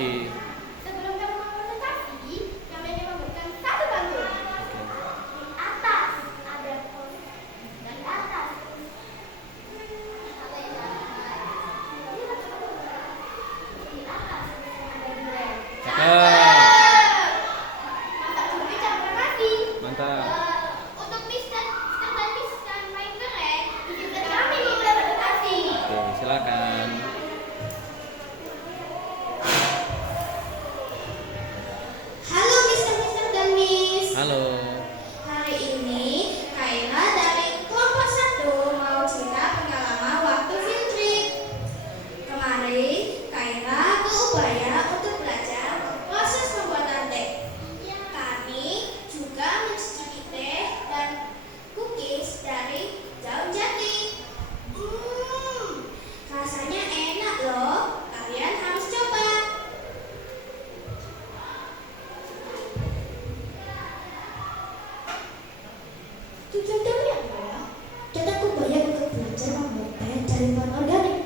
lagi. Sebelum kamu mempresentasi, namanya memberikan satu panggung. Di atas ada pos, dari atas. Di atas ada duel. Cakep. Masa curi cara berkasih. Mantap. Untuk Mister dan Mister main keren, izinkan kami memulai presentasi. Oke, silakan. Halo Mister dan Miss. Halo. Hari ini Kaila dari kelompok 1 mau cerita pengalaman waktu field trip. Kemarin Kaila ke Ubaya untuk belajar proses pembuatan teh. Kami juga mencicipi teh dan cookies dari daun jati. Rasanya enak loh. Kalian harus coba. Tujuan kami adalah datang ke Ubaya untuk belajar membuat teh dari bahan organik.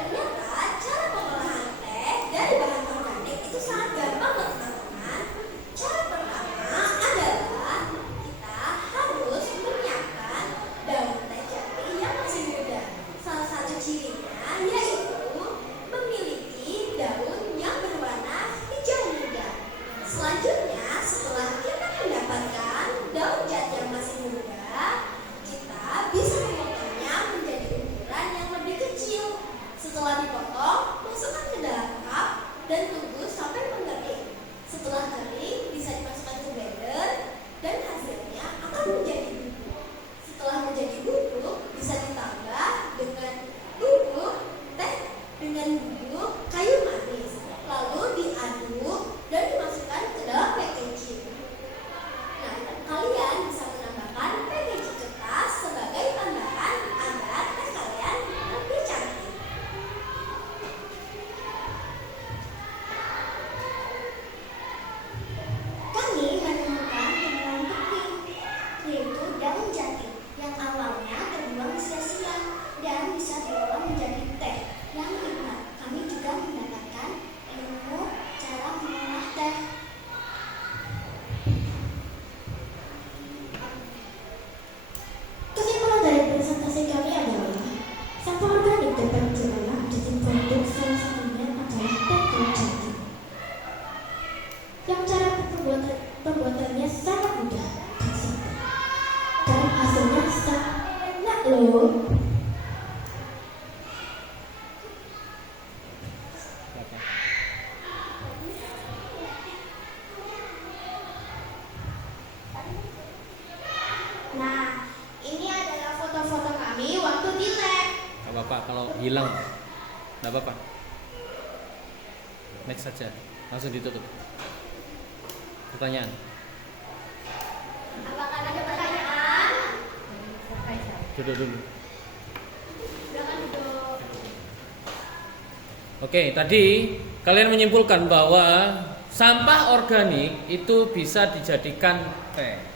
Ternyata cara pengolahan teh dari bahan organik itu sangat gampang loh teman-teman. Cara pertama adalah kita harus menyiapkan daun teh jati yang masih muda. Salah satu cirinya yaitu memiliki daun yang berwarna hijau muda. Selanjutnya, setelah kita mendapatkan daun jati yang masih muda, kita bisa memotongnya menjadi ukuran yang lebih kecil. Setelah dipotong, masukkan ke dalam cup dan tunggu sampai mengering. Setelah kering, bisa dimasukkan ke blender dan hasilnya akan menjadi bubuk. Setelah menjadi bubuk, bisa ditambah dengan bubuk teh dengan bubuk kayu manis. Lalu diaduk dan dimasukkan ke dalam packaging. Nah, kalian bisa menambahkan packaging kertas sebagai tambahan agar teh kalian lebih cantik. Kami menemukan penemuan penting, yaitu daun jati yang awalnya terbuang sia-sia dan bisa diolah menjadi teh yang nikmat. Kami juga mendapatkan ilmu cara mengolah teh. Kesimpulan dari presentasi kami adalah sampah organik dapat diolah menjadi produk, salah satunya adalah teh daun jati. Yang cara pembuatannya sangat mudah dan simpel, dan hasilnya sangat enak loh. Nah, ini adalah foto-foto kami waktu di lab. Gak apa-apa kalau hilang. Gak apa-apa. Next saja. Langsung ditutup. Pertanyaan. Apakah ada pertanyaan? Duduk dulu. Silakan duduk. Oke, tadi kalian menyimpulkan bahwa sampah organik itu bisa dijadikan teh.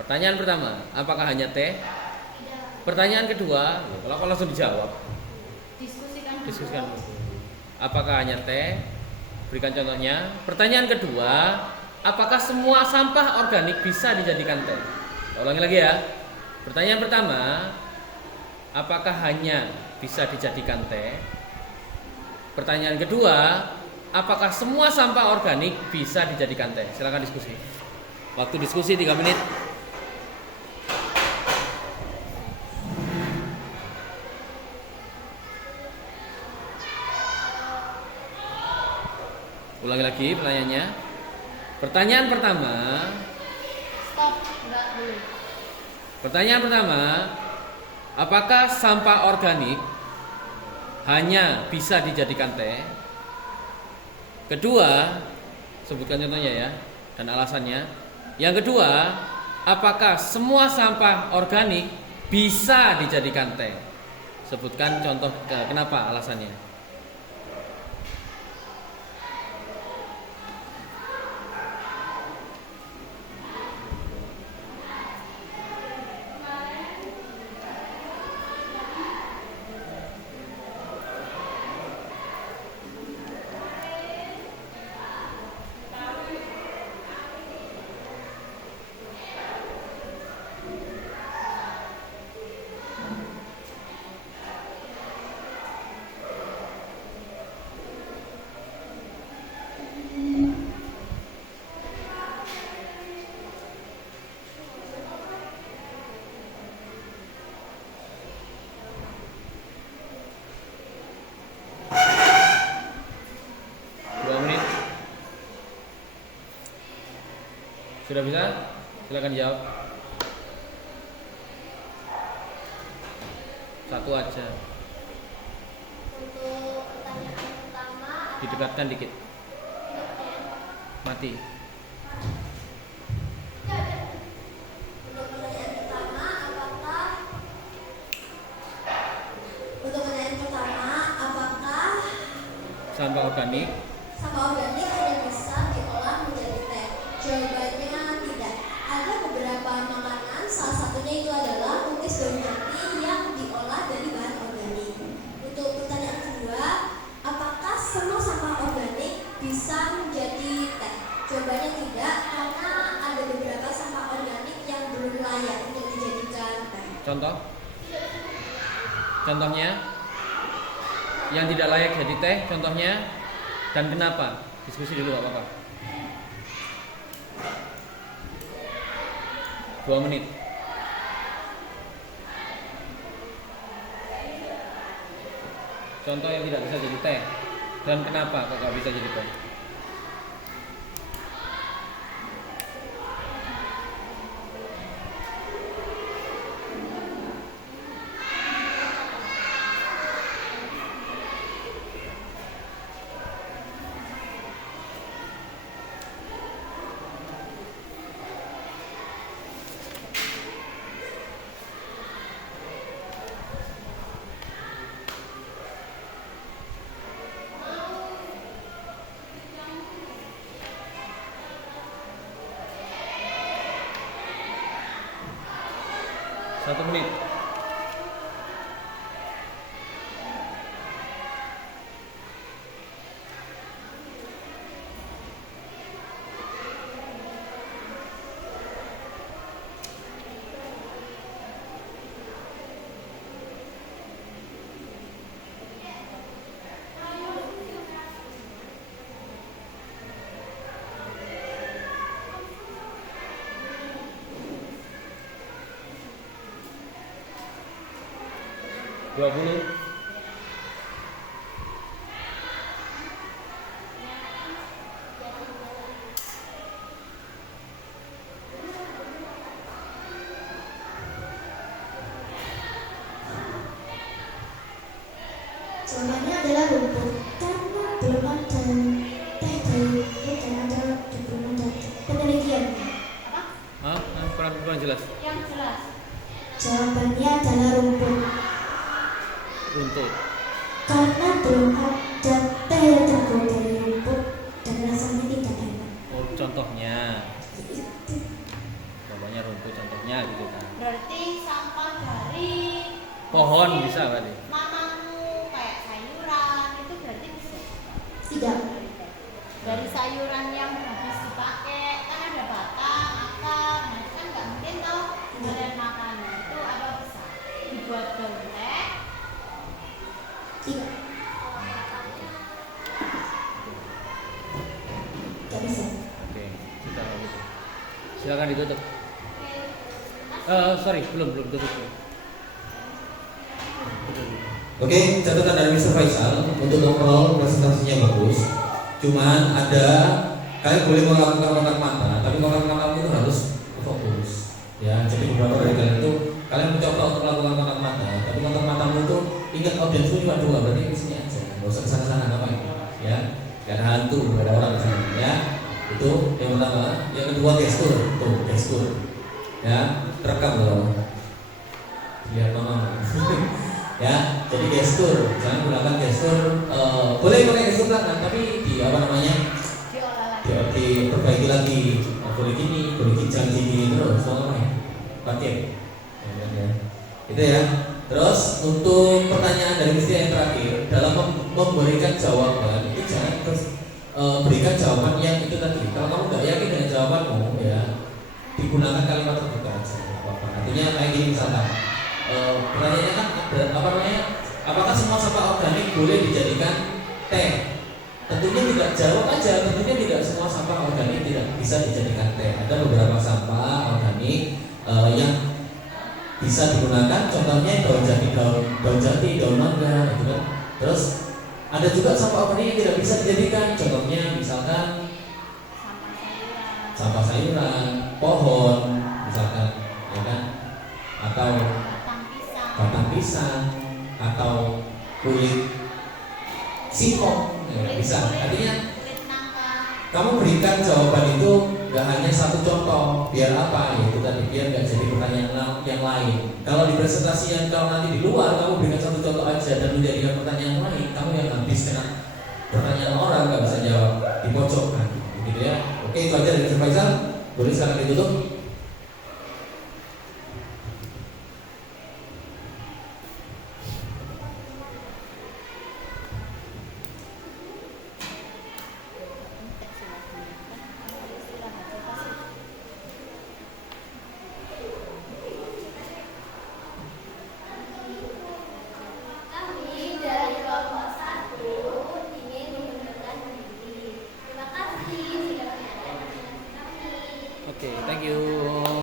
Pertanyaan pertama, apakah hanya teh? Tidak. Pertanyaan kedua, kalau langsung dijawab, Diskusikan. diskusikan. Apakah hanya teh? Berikan contohnya. Pertanyaan kedua, apakah semua sampah organik bisa dijadikan teh? Saya ulangi lagi ya. Pertanyaan pertama, apakah hanya bisa dijadikan teh? Pertanyaan kedua, apakah semua sampah organik bisa dijadikan teh? Silakan diskusi. Waktu diskusi 3 menit. Ulangi lagi pertanyaannya. Pertanyaan pertama. Stop, enggak dulu. Pertanyaan pertama, apakah sampah organik hanya bisa dijadikan teh? Kedua, sebutkan contohnya ya dan alasannya. Yang kedua, apakah semua sampah organik bisa dijadikan teh? Sebutkan contoh kenapa alasannya. Sudah bisa? Silakan jawab. Satu aja. Untuk pertanyaan pertama, Didekatkan dikit. Mati. untuk pertanyaan pertama, apakah Sampah organik. sampah organik sudah bisa diolah menjadi teh? Jawabannya tidak. Ada beberapa makanan, salah satunya itu adalah kukis daun jati yang diolah dari bahan organik. Untuk pertanyaan kedua, apakah semua sampah organik bisa menjadi teh? Jawabannya tidak, karena ada beberapa sampah organik yang belum layak untuk dijadikan teh. Contohnya yang tidak layak jadi teh, contohnya dan kenapa? Diskusi dulu apa-apa. 2 menit. Contoh yang tidak bisa jadi teh dan kenapa kok nggak bisa jadi teh? Satu menit. Dua puluh. Jawabannya adalah rumput, karena belum ada teh dari rumput dan belum ada penelitian. Kurang jelas. Yang jelas. Jawabannya adalah rumput, Runtut. karena belum ada teh yang terbuat dari rumput dan rasanya tidak enak. Oh, contohnya. Contohnya rumput, contohnya gitu kan. Berarti sampah dari Pohon bisa berarti. mamamu kayak sayuran itu berarti bisa. Tidak. Dari sayuran yang habis dipakai kan ada batang, akar, nah itu kan nggak mungkin toh kalian makan. Itu apa bisa dibuat daun teh? Tidak. Tidak bisa. Oke, sudah kalau gitu. Silakan ditutup. Sorry, belum tutup. Oke, catatan dari Mr. Faisal untuk overall presentasinya bagus. Cuman ada kalian boleh melakukan kontak mata, tapi kontak mata itu harus fokus. Ya, jadi beberapa dari kalian itu kalian mencoba untuk melakukan kontak mata, tapi kontak matamu itu ingat audiensmu cuma 2, berarti di sini aja. Nggak usah kesana-sana ngapain. Ya, gak ada hantu, gak ada orang di sini. Ya, itu yang pertama. Yang kedua gestur, tuh gestur. Ya, terekam loh. Lihat mama. Ya, jadi gestur, jangan gunakan gestur. Boleh pakai gestur tangan, tapi di apa namanya? Diolah lagi. Diperbaiki lagi. Boleh gini, boleh kijang gini terus, apa ya? Pakai. Ya. Itu ya. Terus untuk pertanyaan dari Misti yang terakhir, dalam memberikan jawaban itu jangan terus berikan jawaban yang itu tadi. Kalau kamu nggak yakin dengan jawabanmu, ya digunakan kalimat terbuka aja, nggak apa-apa. Artinya kayak gini misalkan. Pertanyaannya kan apa namanya? Apakah semua sampah organik boleh dijadikan teh? Tentunya tidak, jawab aja. Tentunya tidak semua sampah organik tidak bisa dijadikan teh. Ada beberapa sampah organik yang bisa digunakan. Contohnya daun jati, daun mangga, gitu kan. Terus ada juga sampah organik yang tidak bisa dijadikan. Contohnya misalkan Sampah sayuran. sampah sayuran, pohon, misalkan, ya kan? Atau batang pisang, atau kulit singkong, ya, bisa. Artinya kulit nangka. kamu berikan jawaban itu nggak hanya satu contoh, biar apa? Yaitu tadi biar nggak jadi pertanyaan yang lain. Kalau di presentasi yang kalau nanti di luar kamu berikan satu contoh aja dan menjadikan pertanyaan lain, kamu yang habis kena pertanyaan orang nggak bisa jawab, dipojokkan, gitu ya. Oke, itu aja dari Faisal. Boleh sekarang ditutup.